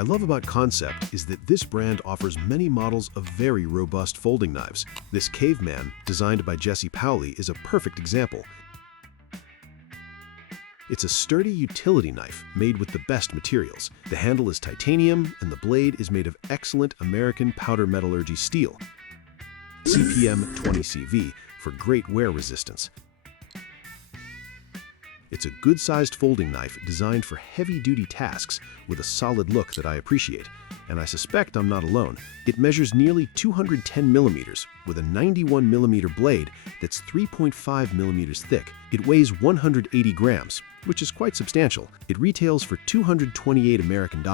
I love about Concept is that this brand offers many models of very robust folding knives. This Caveman, designed by Jesse Powley, is a perfect example. It's a sturdy utility knife made with the best materials. The handle is titanium, and the blade is made of excellent American powder metallurgy steel, CPM 20CV, for great wear resistance. It's a good-sized folding knife designed for heavy-duty tasks with a solid look that I appreciate, and I suspect I'm not alone. It measures nearly 210 millimeters with a 91 millimeter blade that's 3.5 millimeters thick. It weighs 180 grams, which is quite substantial. It retails for $228 American,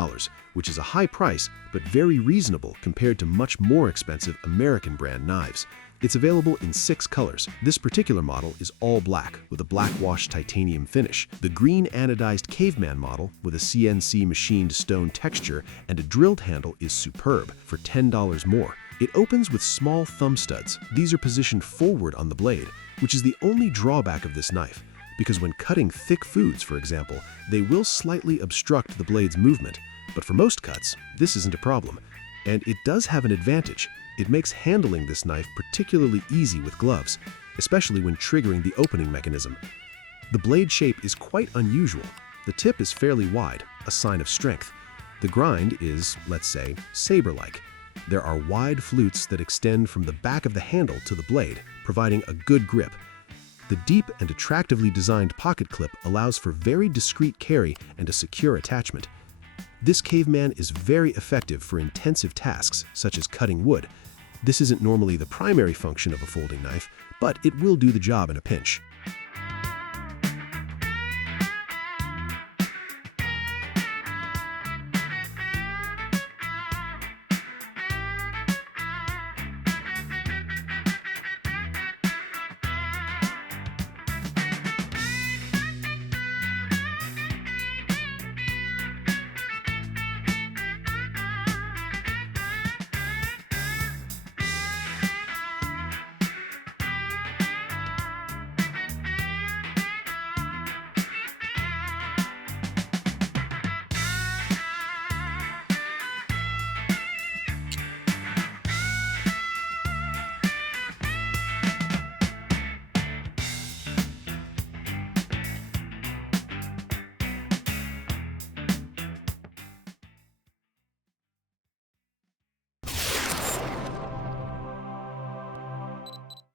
which is a high price but very reasonable compared to much more expensive American brand knives. It's available in 6 colors. This particular model is all black with a black wash titanium finish. The green anodized Caveman model with a CNC machined stone texture and a drilled handle is superb for $10 more. It opens with small thumb studs. These are positioned forward on the blade, which is the only drawback of this knife, because when cutting thick foods, for example, they will slightly obstruct the blade's movement. But for most cuts, this isn't a problem. And it does have an advantage. It makes handling this knife particularly easy with gloves, especially when triggering the opening mechanism. The blade shape is quite unusual. The tip is fairly wide, a sign of strength. The grind is, let's say, saber-like. There are wide flutes that extend from the back of the handle to the blade, providing a good grip. The deep and attractively designed pocket clip allows for very discreet carry and a secure attachment. This Caveman is very effective for intensive tasks, such as cutting wood. This isn't normally the primary function of a folding knife, but it will do the job in a pinch.